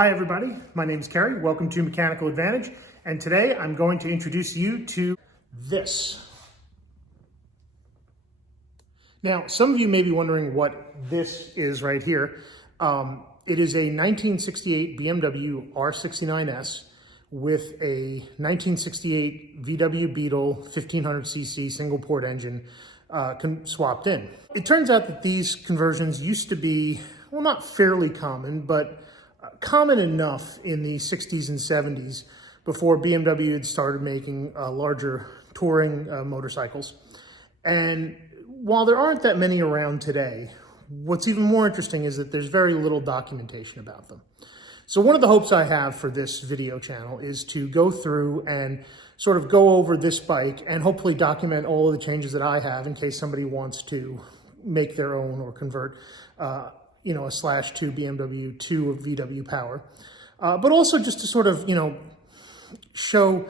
Hi everybody, my name is Kerry. Welcome to Mechanical Advantage, and today I'm going to introduce you to this. Now, some of you may be wondering what this is right here. It is a 1968 BMW R69S with a 1968 VW Beetle 1500cc single port engine swapped in. It turns out that these conversions used to be, well, not fairly common, but common enough in the 60s and 70s before BMW had started making larger touring motorcycles. And while there aren't that many around today, what's even more interesting is that there's very little documentation about them. So one of the hopes I have for this video channel is to go through and sort of go over this bike and hopefully document all of the changes that I have in case somebody wants to make their own or convert a /2 BMW to a VW power, but also just to sort of, show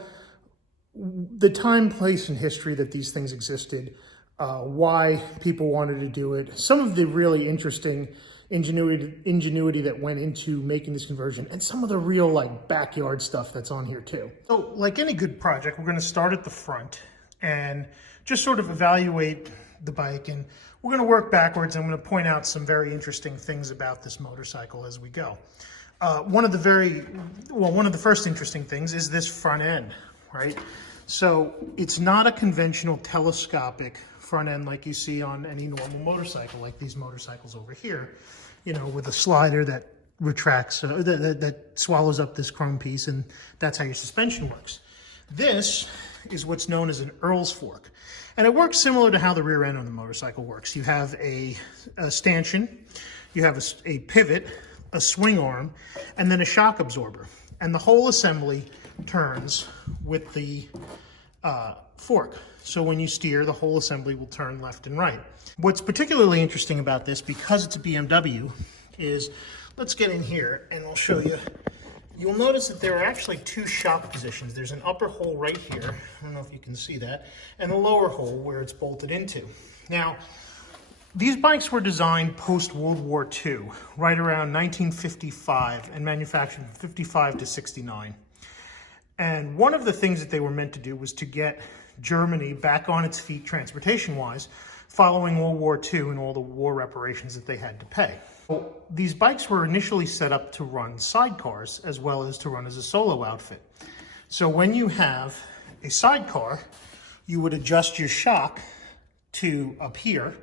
the time, place, and history that these things existed, why people wanted to do it, some of the really interesting ingenuity that went into making this conversion, and some of the real backyard stuff that's on here too. So like any good project, we're going to start at the front and just sort of evaluate the bike, and we're going to work backwards. I'm going to point out some very interesting things about this motorcycle as we go. One of the first interesting things is this front end, right? So it's not a conventional telescopic front end like you see on any normal motorcycle, like these motorcycles over here, with a slider that retracts, that swallows up this chrome piece, and that's how your suspension works. This is what's known as an Earl's fork. And it works similar to how the rear end of the motorcycle works. You have a stanchion, you have a pivot, a swing arm, and then a shock absorber. And the whole assembly turns with the fork. So when you steer, the whole assembly will turn left and right. What's particularly interesting about this, because it's a BMW, is, let's get in here and I'll show you. You'll notice that there are actually two shock positions. There's an upper hole right here, I don't know if you can see that, and a lower hole where it's bolted into. Now, these bikes were designed post-World War II, right around 1955, and manufactured from 55 to 69. And one of the things that they were meant to do was to get Germany back on its feet transportation-wise, following World War II and all the war reparations that they had to pay. So these bikes were initially set up to run sidecars as well as to run as a solo outfit. So when you have a sidecar, you would adjust your shock to up here,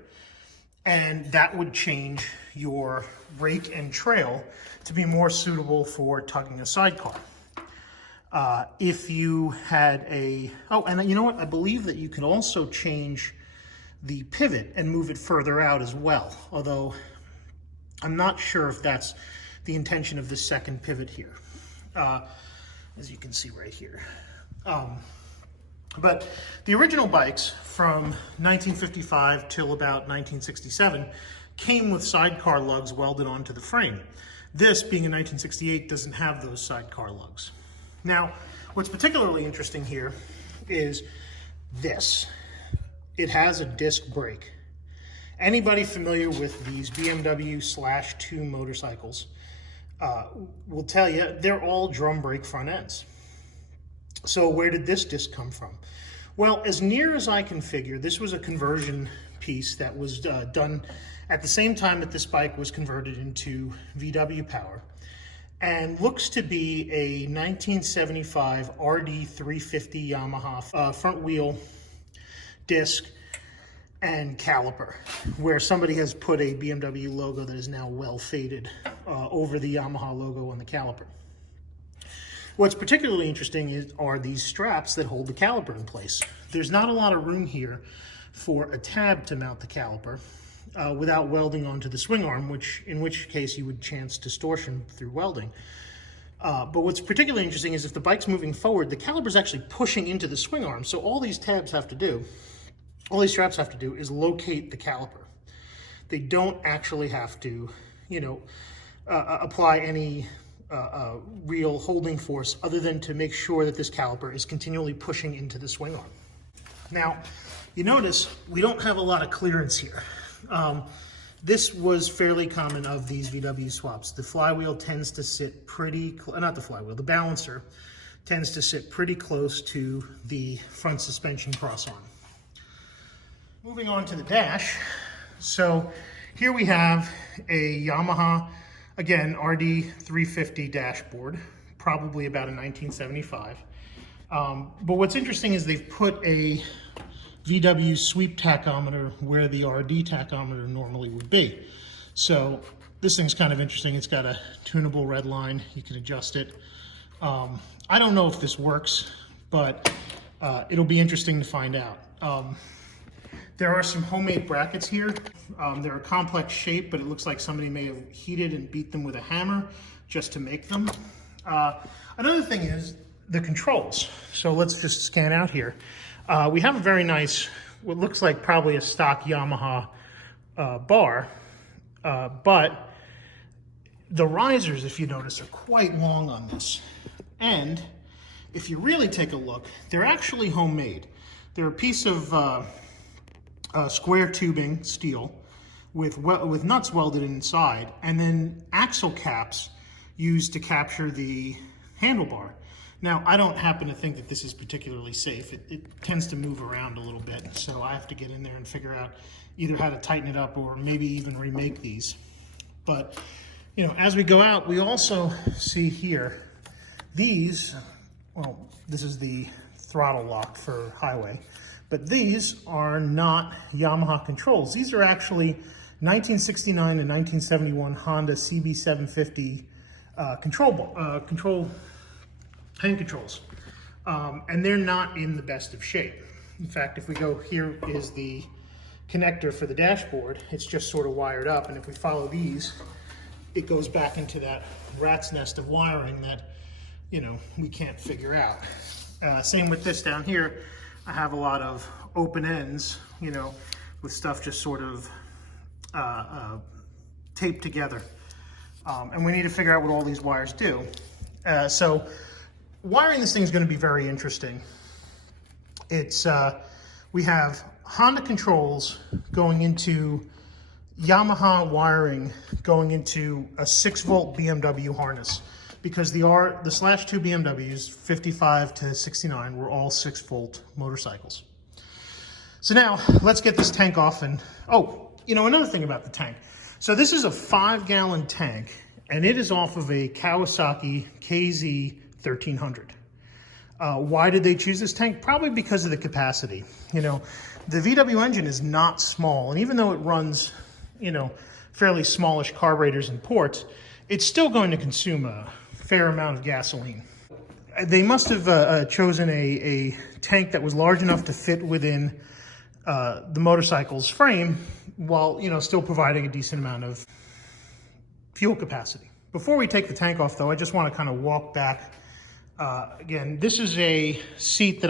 and that would change your rake and trail to be more suitable for tugging a sidecar. If you had and you know what? I believe that you can also change the pivot and move it further out as well, although I'm not sure if that's the intention of the second pivot here, as you can see right here. But the original bikes from 1955 till about 1967 came with sidecar lugs welded onto the frame. This, being in 1968, doesn't have those sidecar lugs. Now, what's particularly interesting here is this. It has a disc brake. Anybody familiar with these BMW /2 motorcycles will tell you they're all drum brake front ends. So where did this disc come from? Well, as near as I can figure, this was a conversion piece that was done at the same time that this bike was converted into VW power, and looks to be a 1975 RD 350 Yamaha front wheel disc and caliper, where somebody has put a BMW logo that is now well faded over the Yamaha logo on the caliper. What's particularly interesting are these straps that hold the caliper in place. There's not a lot of room here for a tab to mount the caliper without welding onto the swing arm, in which case you would chance distortion through welding. But what's particularly interesting is if the bike's moving forward, the caliper's actually pushing into the swing arm. So all these straps have to do is locate the caliper. They don't actually have to, apply any real holding force other than to make sure that this caliper is continually pushing into the swing arm. Now, you notice we don't have a lot of clearance here. this was fairly common of these VW swaps. The flywheel tends to sit pretty, not the flywheel, the balancer tends to sit pretty close to the front suspension cross arm. Moving on to the dash. So here we have a Yamaha, again, RD350 dashboard, probably about a 1975. But what's interesting is they've put a VW sweep tachometer where the RD tachometer normally would be. So this thing's kind of interesting. It's got a tunable red line. You can adjust it. I don't know if this works, but it'll be interesting to find out. There are some homemade brackets here. They're a complex shape, but it looks like somebody may have heated and beat them with a hammer just to make them. Another thing is the controls. So let's just scan out here. We have a very nice, what looks like probably a stock Yamaha bar, but the risers, if you notice, are quite long on this. And if you really take a look, they're actually homemade. They're a piece of square tubing steel with nuts welded inside, and then axle caps used to capture the handlebar. Now, I don't happen to think that this is particularly safe. It tends to move around a little bit, so I have to get in there and figure out either how to tighten it up or maybe even remake these. But, you know, as we go out, we also see here, these, well, this is the throttle lock for highway, but these are not Yamaha controls. These are actually 1969 and 1971 Honda CB750 hand controls, and they're not in the best of shape. In fact, if we go, here is the connector for the dashboard. It's just sort of wired up, and if we follow these, it goes back into that rat's nest of wiring that, you know, we can't figure out. Same with this down here. I have a lot of open ends, you know, with stuff just sort of taped together. And we need to figure out what all these wires do. So wiring this thing is going to be very interesting. It's we have Honda controls going into Yamaha wiring going into a 6-volt BMW harness, because the /2 BMWs 55 to 69 were all 6-volt motorcycles. So now let's get this tank off. And oh, you know, another thing about the tank. So this is a 5-gallon tank, and it is off of a Kawasaki KZ 1300. Why did they choose this tank? Probably because of the capacity. You know, the VW engine is not small, and even though it runs, you know, fairly smallish carburetors and ports, it's still going to consume a fair amount of gasoline. They must have chosen a tank that was large enough to fit within the motorcycle's frame, while, you know, still providing a decent amount of fuel capacity. Before we take the tank off, though, I just want to kind of walk back. Again, this is a seat that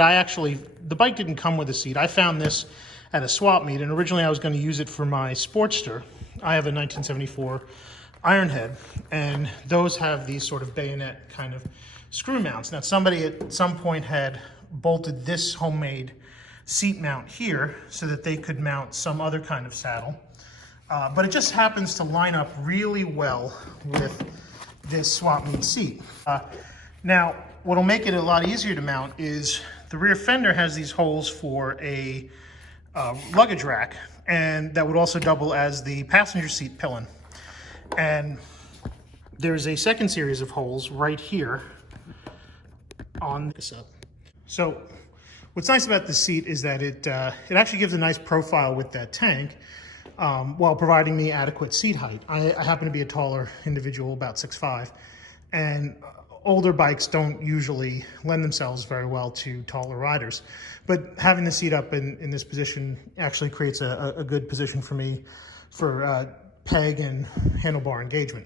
the bike didn't come with a seat. I found this at a swap meet, and originally I was going to use it for my Sportster. I have a 1974 Ironhead, and those have these sort of bayonet kind of screw mounts. Now, somebody at some point had bolted this homemade seat mount here so that they could mount some other kind of saddle. But it just happens to line up really well with this swap meet seat. Now, what'll make it a lot easier to mount is the rear fender has these holes for a luggage rack, and that would also double as the passenger seat pillion. And there's a second series of holes right here on this up. So what's nice about this seat is that it actually gives a nice profile with that tank, while providing me adequate seat height. I happen to be a taller individual, about 6'5", and older bikes don't usually lend themselves very well to taller riders. But having the seat up in this position actually creates a good position for me for peg and handlebar engagement.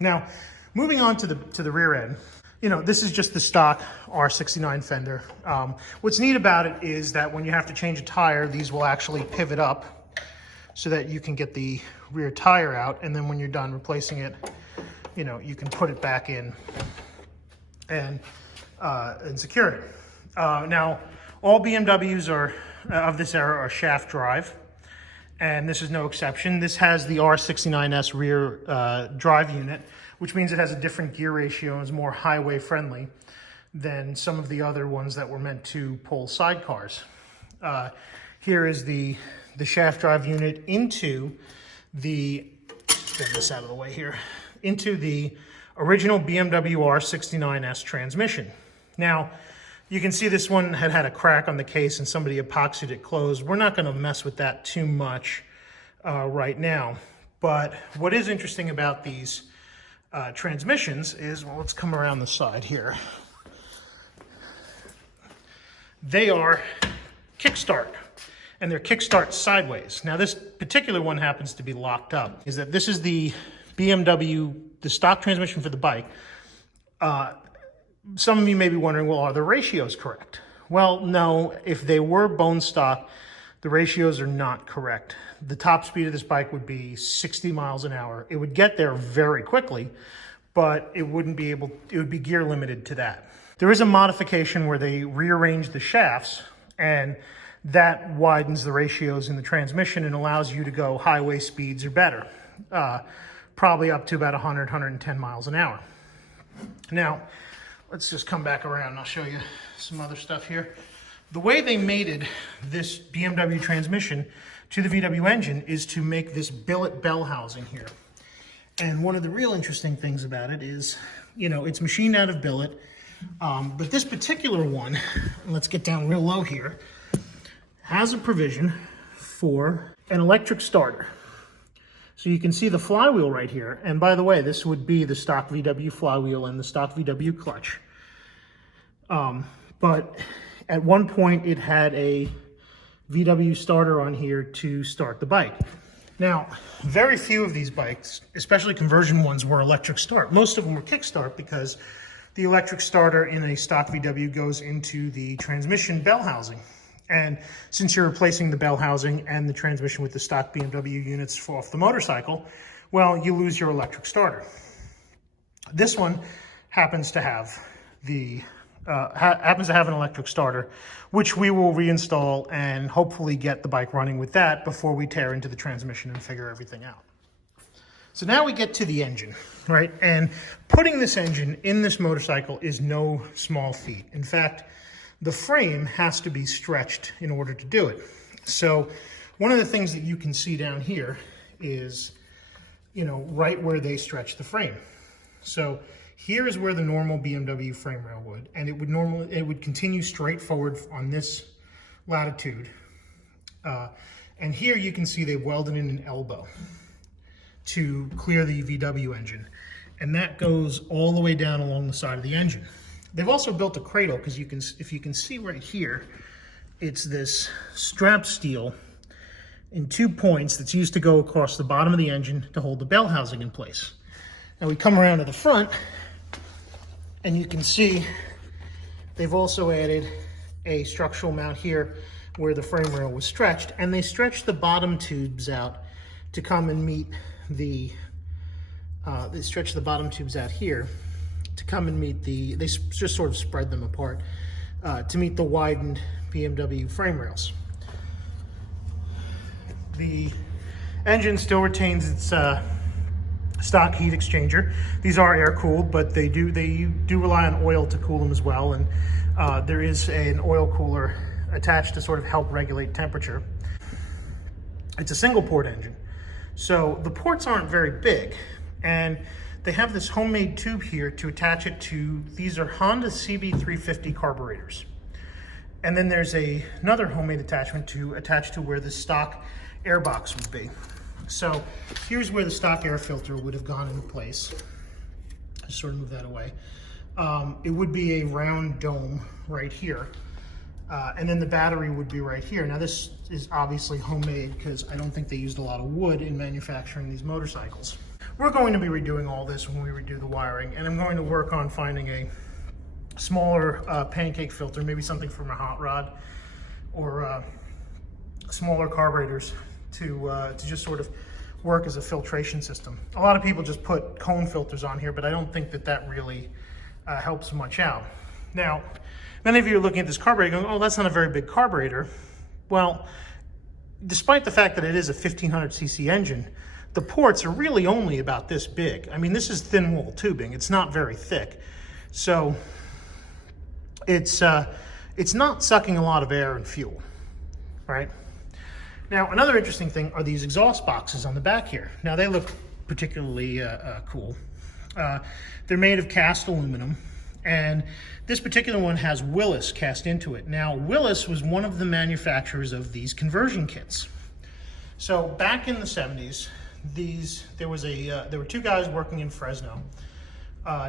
Now, moving on to the rear end. You know, this is just the stock R69 fender. What's neat about it is that when you have to change a tire, these will actually pivot up so that you can get the rear tire out, and then when you're done replacing it, you know, you can put it back in and secure it. Now, all BMWs of this era are shaft drive, and this is no exception. This has the R69S rear drive unit, which means it has a different gear ratio and is more highway friendly than some of the other ones that were meant to pull sidecars. Here is the shaft drive unit into the, get this out of the way here, into the original BMW R69S transmission. Now, you can see this one had a crack on the case and somebody epoxied it closed. We're not gonna mess with that too much right now. But what is interesting about these transmissions is, well, let's come around the side here. They are kickstart, and they're kickstart sideways. Now this particular one happens to be locked up. Is that this is the BMW, the stock transmission for the bike. Some of you may be wondering, well, are the ratios correct? Well, no, if they were bone stock, the ratios are not correct. The top speed of this bike would be 60 miles an hour. It would get there very quickly, but it would be gear limited to that. There is a modification where they rearrange the shafts, and that widens the ratios in the transmission and allows you to go highway speeds or better, probably up to about 100, 110 miles an hour. Now, let's just come back around and I'll show you some other stuff here. The way they mated this BMW transmission to the VW engine is to make this billet bell housing here. And one of the real interesting things about it is, you know, it's machined out of billet, but this particular one, let's get down real low here, has a provision for an electric starter. So you can see the flywheel right here. And by the way, this would be the stock VW flywheel and the stock VW clutch. But at one point it had a VW starter on here to start the bike. Now, very few of these bikes, especially conversion ones, were electric start. Most of them were kickstart because the electric starter in a stock VW goes into the transmission bell housing. And since you're replacing the bell housing and the transmission with the stock BMW units off the motorcycle, well, you lose your electric starter. This one happens to have an electric starter, which we will reinstall and hopefully get the bike running with that before we tear into the transmission and figure everything out. So now we get to the engine, right? And putting this engine in this motorcycle is no small feat. In fact, the frame has to be stretched in order to do it. So one of the things that you can see down here is, you know, right where they stretch the frame. So here is where the normal BMW frame rail would, and it would continue straight forward on this latitude. And here you can see they welded in an elbow to clear the VW engine. And that goes all the way down along the side of the engine. They've also built a cradle because if you can see right here, it's this strap steel in 2 points that's used to go across the bottom of the engine to hold the bell housing in place. Now we come around to the front and you can see they've also added a structural mount here where the frame rail was stretched, and they stretched the bottom tubes out to come and meet the, they stretched the bottom tubes out here to come and meet the, they just sort of spread them apart to meet the widened BMW frame rails. The engine still retains its stock heat exchanger. These are air cooled, but they do rely on oil to cool them as well, and there is an oil cooler attached to sort of help regulate temperature. It's a single port engine, so the ports aren't very big, and they have this homemade tube here to attach it to, these are Honda CB350 carburetors. And then there's another homemade attachment to attach to where the stock air box would be. So here's where the stock air filter would have gone into place. Just sort of move that away. It would be a round dome right here. And then the battery would be right here. Now this is obviously homemade because I don't think they used a lot of wood in manufacturing these motorcycles. We're going to be redoing all this when we redo the wiring, and I'm going to work on finding a smaller pancake filter, maybe something from a hot rod, or smaller carburetors to just sort of work as a filtration system. A lot of people just put cone filters on here, but I don't think that that really helps much out. Now, many of you are looking at this carburetor going, oh, that's not a very big carburetor. Well, despite the fact that it is a 1500cc engine, the ports are really only about this big. I mean, this is thin wall tubing. It's not very thick. So it's not sucking a lot of air and fuel, right? Now, another interesting thing are these exhaust boxes on the back here. Now, they look particularly cool. They're made of cast aluminum, and this particular one has Willis cast into it. Now, Willis was one of the manufacturers of these conversion kits. So back in the 70s, there were two guys working in Fresno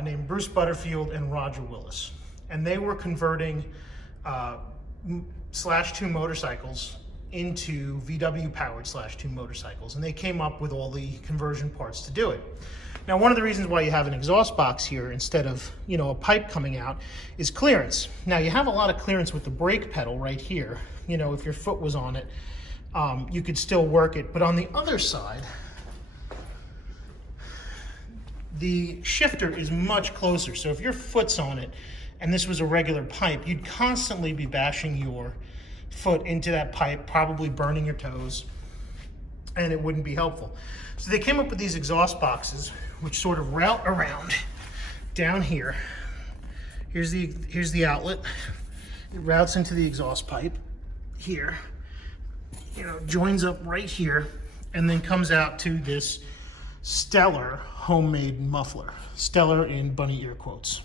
named Bruce Butterfield and Roger Willis, and they were converting /2 motorcycles into VW powered /2 motorcycles, and they came up with all the conversion parts to do it. Now, one of the reasons why you have an exhaust box here instead of, you know, a pipe coming out is clearance. Now, you have a lot of clearance with the brake pedal right here. You know, if your foot was on it, you could still work it. But on the other side, the shifter is much closer. So if your foot's on it and this was a regular pipe, you'd constantly be bashing your foot into that pipe, probably burning your toes, and it wouldn't be helpful. So they came up with these exhaust boxes, which sort of route around down here. Here's the outlet. It routes into the exhaust pipe here, you know, joins up right here, and then comes out to this Stellar homemade muffler. Stellar in bunny ear quotes.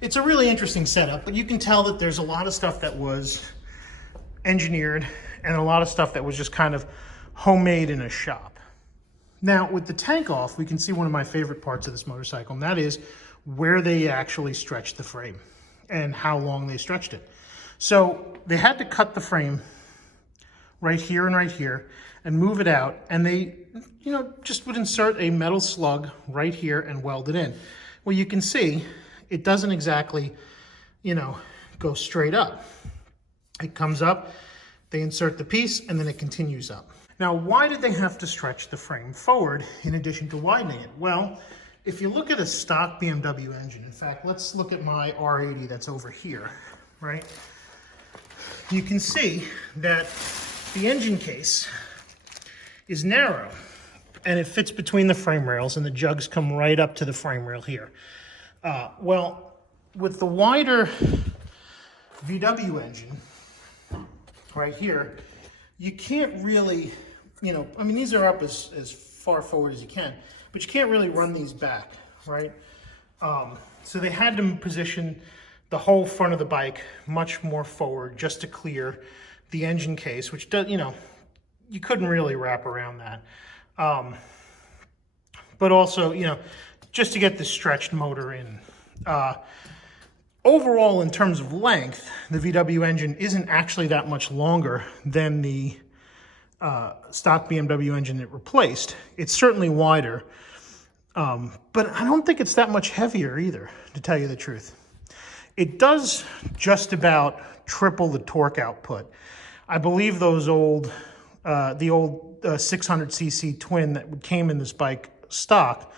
It's a really interesting setup, but you can tell that there's a lot of stuff that was engineered and a lot of stuff that was just kind of homemade in a shop. Now, with the tank off, we can see one of my favorite parts of this motorcycle, and that is where they actually stretched the frame and how long they stretched it. So they had to cut the frame right here and move it out, and they, you know, just would insert a metal slug right here and weld it in. Well, you can see it doesn't exactly, you know, go straight up. It comes up, they insert the piece, and then it continues up. Now, why did they have to stretch the frame forward in addition to widening it? Well, if you look at a stock BMW engine, in fact, let's look at my R80 that's over here, right? You can see that the engine case is narrow, and it fits between the frame rails, and the jugs come right up to the frame rail here. Well, with the wider VW engine right here, you can't really, you know, I mean, these are up as far forward as you can, but you can't really run these back, right? So they had to position the whole front of the bike much more forward just to clear the engine case, which does, you know, you couldn't really wrap around that. But also, you know, just to get the stretched motor in. Overall, in terms of length, the VW engine isn't actually that much longer than the stock BMW engine it replaced. It's certainly wider, but I don't think it's that much heavier either, to tell you the truth. It does just about triple the torque output. I believe those old, the old 600cc twin that came in this bike stock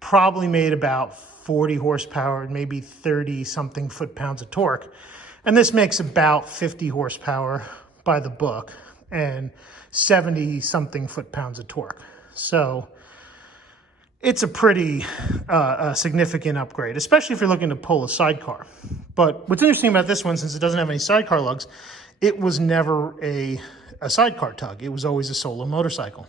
probably made about 40 horsepower and maybe 30 something foot-pounds of torque. And this makes about 50 horsepower by the book and 70 something foot-pounds of torque. So it's a pretty significant upgrade, especially if you're looking to pull a sidecar. But what's interesting about this one, since it doesn't have any sidecar lugs, it was never a sidecar tug. It was always a solo motorcycle.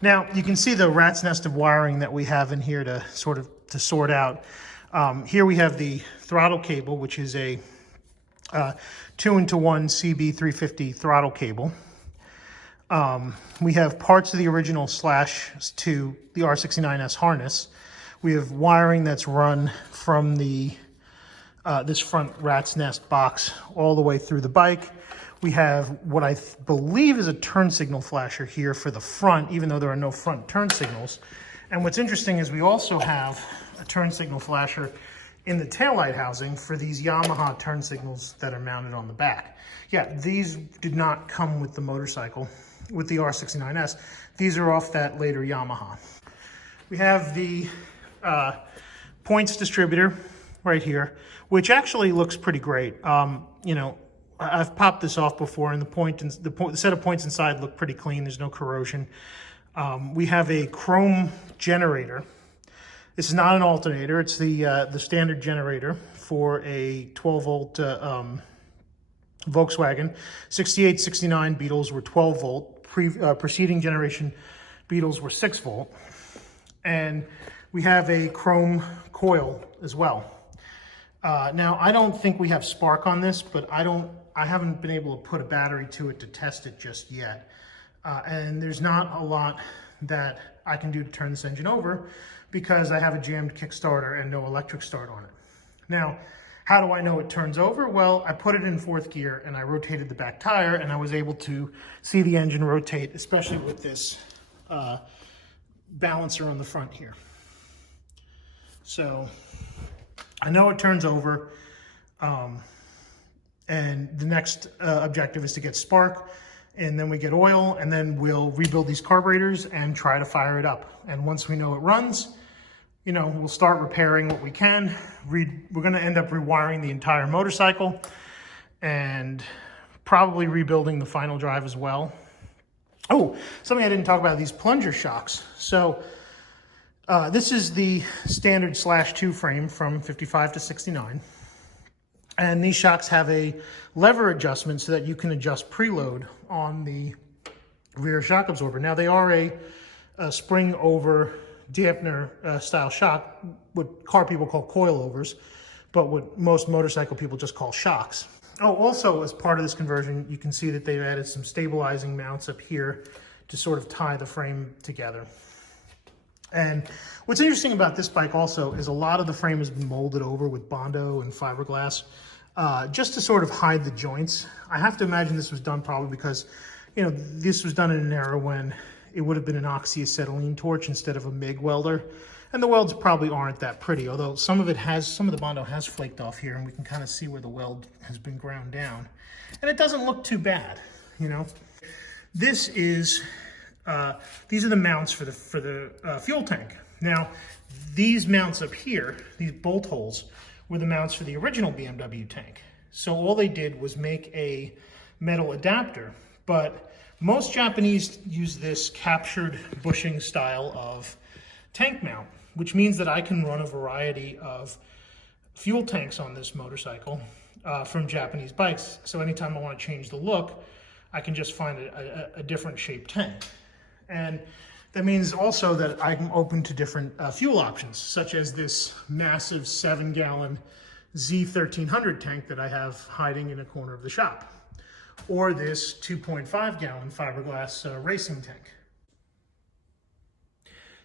Now, you can see the rat's nest of wiring that we have in here to sort out. Here we have the throttle cable, which is a 2-1 CB350 throttle cable. We have parts of the original /2, the R69S harness. We have wiring that's run from the this front rat's nest box all the way through the bike. We have what I believe is a turn signal flasher here for the front, even though there are no front turn signals. And what's interesting is we also have a turn signal flasher in the taillight housing for these Yamaha turn signals that are mounted on the back. Yeah, these did not come with the motorcycle, with the R69S. These are off that later Yamaha. We have the points distributor right here, which actually looks pretty great. You know, I've popped this off before, and the set of points inside look pretty clean. There's no corrosion. We have a chrome generator. This is not an alternator. It's the standard generator for a 12-volt Volkswagen. 68, 69 Beetles were 12-volt. Preceding generation Beetles were 6-volt. And we have a chrome coil as well. Now, I don't think we have spark on this, but I haven't been able to put a battery to it to test it just yet. And there's not a lot that I can do to turn this engine over because I have a jammed kickstarter and no electric start on it. Now, how do I know it turns over? Well, I put it in 4th gear and I rotated the back tire and I was able to see the engine rotate, especially with this balancer on the front here. So I know it turns over, and the next objective is to get spark, and then we get oil, and then we'll rebuild these carburetors and try to fire it up. And once we know it runs, you know, we'll start repairing what we can. We're going to end up rewiring the entire motorcycle and probably rebuilding the final drive as well. Oh, something I didn't talk about, these plunger shocks. So this is the standard /2 frame from 55 to 69. And these shocks have a lever adjustment so that you can adjust preload on the rear shock absorber. Now they are a spring over dampener style shock, what car people call coilovers, but what most motorcycle people just call shocks. Oh, also as part of this conversion, you can see that they've added some stabilizing mounts up here to sort of tie the frame together. And what's interesting about this bike also is a lot of the frame has been molded over with Bondo and fiberglass, just to sort of hide the joints. I have to imagine this was done probably because, you know, this was done in an era when it would have been an oxyacetylene torch instead of a MIG welder. And the welds probably aren't that pretty, although some of the Bondo has flaked off here, and we can kind of see where the weld has been ground down. And it doesn't look too bad, you know. This is, these are the mounts for the fuel tank. Now, these mounts up here, these bolt holes, were the mounts for the original BMW tank. So all they did was make a metal adapter, but most Japanese use this captured bushing style of tank mount, which means that I can run a variety of fuel tanks on this motorcycle from Japanese bikes. So anytime I want to change the look, I can just find a different shaped tank. And that means also that I'm open to different fuel options, such as this massive 7-gallon Z1300 tank that I have hiding in a corner of the shop, or this 2.5-gallon fiberglass racing tank.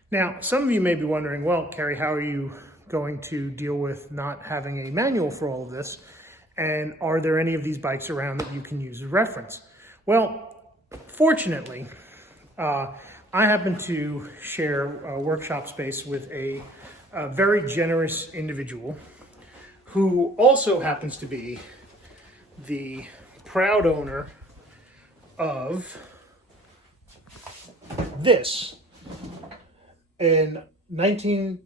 Now, some of you may be wondering, well, Kerry, how are you going to deal with not having a manual for all of this? And are there any of these bikes around that you can use as reference? Well, fortunately, I happen to share a workshop space with a very generous individual who also happens to be the proud owner of this in mid-60s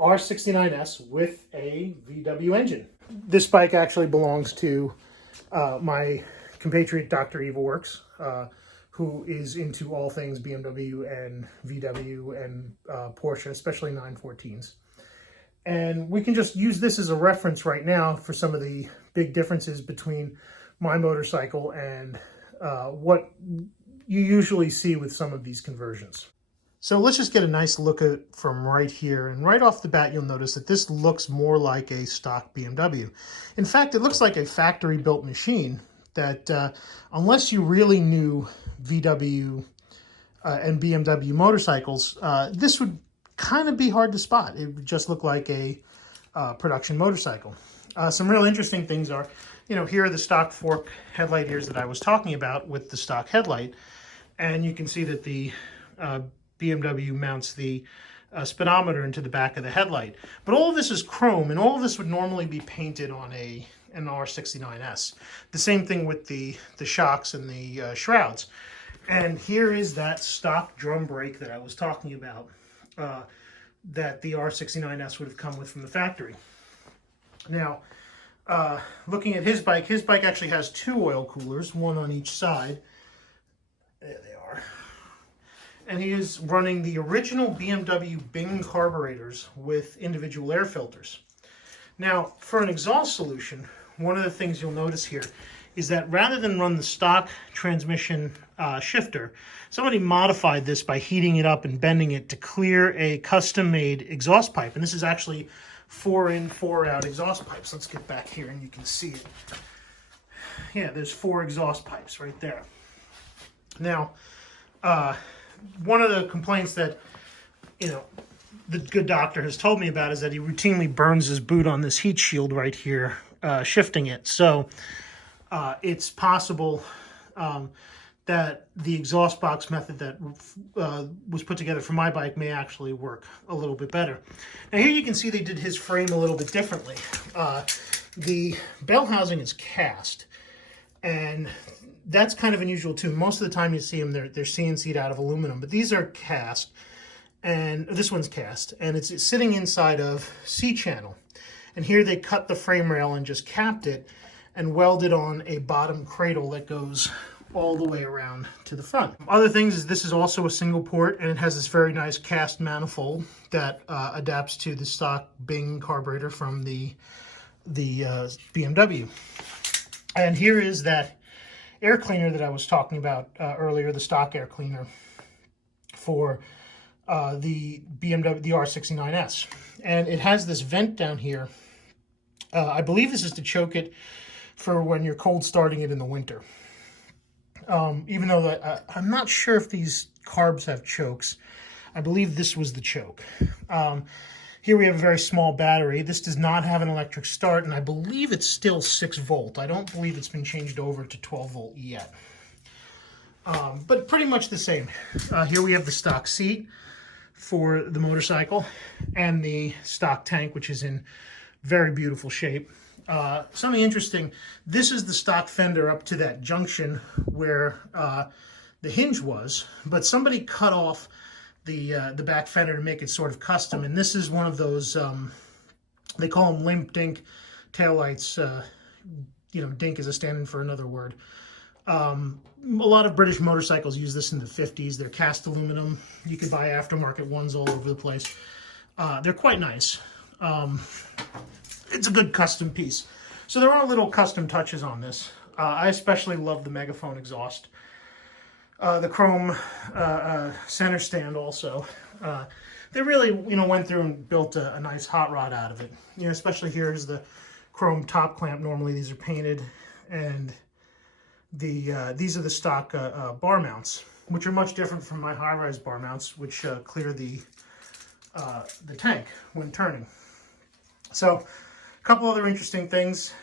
R69S with a VW engine. This bike actually belongs to my compatriot, Dr. Eva Works, who is into all things BMW and VW and Porsche, especially 914s. And we can just use this as a reference right now for some of the big differences between my motorcycle and what you usually see with some of these conversions. So let's just get a nice look at it from right here. And right off the bat, you'll notice that this looks more like a stock BMW. In fact, it looks like a factory-built machine that unless you really knew VW and BMW motorcycles, this would kind of be hard to spot. It would just look like a production motorcycle. Some real interesting things are, you know, here are the stock fork headlight ears that I was talking about with the stock headlight. And you can see that the BMW mounts the speedometer into the back of the headlight. But all of this is chrome, and all of this would normally be painted on an R69S. The same thing with the shocks and the shrouds. And here is that stock drum brake that I was talking about, that the R69S would have come with from the factory. Now, looking at his bike actually has 2 oil coolers, one on each side. There they are. And he is running the original BMW Bing carburetors with individual air filters. Now, for an exhaust solution, one of the things you'll notice here is that rather than run the stock transmission shifter, somebody modified this by heating it up and bending it to clear a custom-made exhaust pipe. And this is actually 4-in, 4-out exhaust pipes. Let's get back here and you can see it. Yeah, there's 4 exhaust pipes right there. Now, one of the complaints that, the good doctor has told me about is that he routinely burns his boot on this heat shield right here, shifting it. So it's possible that the exhaust box method that was put together for my bike may actually work a little bit better. Now here you can see they did his frame a little bit differently. The bell housing is cast, and that's kind of unusual too. Most of the time you see them, they're CNC'd out of aluminum, but these are cast, and this one's cast, and it's sitting inside of C-channel. And here they cut the frame rail and just capped it and welded on a bottom cradle that goes all the way around to the front. Other things is this is also a single port, and it has this very nice cast manifold that adapts to the stock Bing carburetor from the BMW. And here is that air cleaner that I was talking about earlier, the stock air cleaner for the BMW, the R69S. And it has this vent down here. I believe this is to choke it for when you're cold starting it in the winter. Even though I'm not sure if these carbs have chokes. I believe this was the choke. Here we have a very small battery. This does not have an electric start, and I believe it's still 6 volt. I don't believe it's been changed over to 12 volt yet. But pretty much the same. Here we have the stock seat for the motorcycle and the stock tank, which is in very beautiful shape. Something interesting, this is the stock fender up to that junction where the hinge was, but somebody cut off the back fender to make it sort of custom, and this is one of those, they call them limp dink taillights. Dink is a stand-in for another word. A lot of British motorcycles use this in the 50s. They're cast aluminum. You can buy aftermarket ones all over the place. They're quite nice. It's a good custom piece. So there are little custom touches on this. I especially love the megaphone exhaust. The chrome center stand also. They really, went through and built a nice hot rod out of it. Especially here's the chrome top clamp. Normally these are painted, and these are the stock bar mounts, which are much different from my high-rise bar mounts, which clear the tank when turning. So, a couple other interesting things.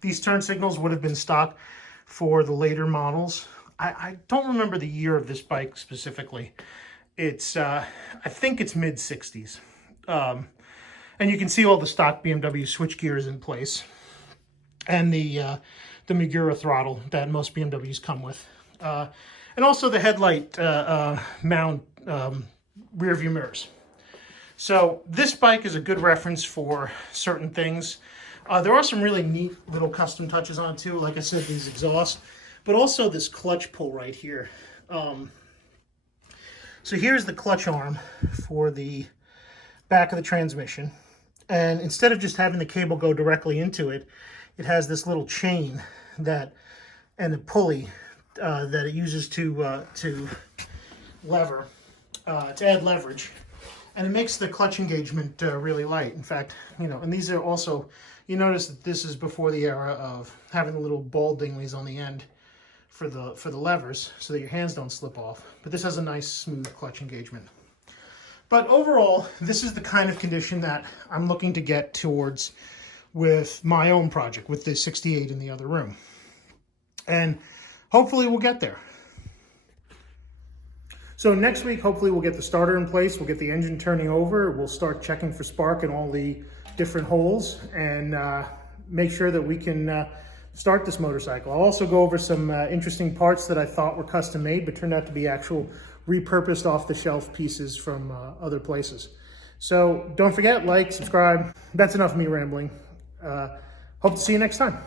These turn signals would have been stock for the later models. I don't remember the year of this bike specifically. It's, I think it's mid-60s. And you can see all the stock BMW switch gears in place. And the Magura throttle that most BMWs come with. And also the headlight mount rear view mirrors. So this bike is a good reference for certain things. There are some really neat little custom touches on it too. Like I said, these exhausts, but also this clutch pull right here. So here's the clutch arm for the back of the transmission. And instead of just having the cable go directly into it, it has this little chain and a pulley that it uses to lever, to add leverage. And it makes the clutch engagement really light. In fact, and these are also, you notice that this is before the era of having the little ball dinglies on the end for the levers so that your hands don't slip off. But this has a nice smooth clutch engagement. But overall, this is the kind of condition that I'm looking to get towards with my own project, with the 68 in the other room. And hopefully we'll get there. So next week, hopefully we'll get the starter in place, we'll get the engine turning over, we'll start checking for spark in all the different holes, and make sure that we can start this motorcycle. I'll also go over some interesting parts that I thought were custom made, but turned out to be actual repurposed off-the-shelf pieces from other places. So don't forget, like, subscribe. That's enough of me rambling. Hope to see you next time.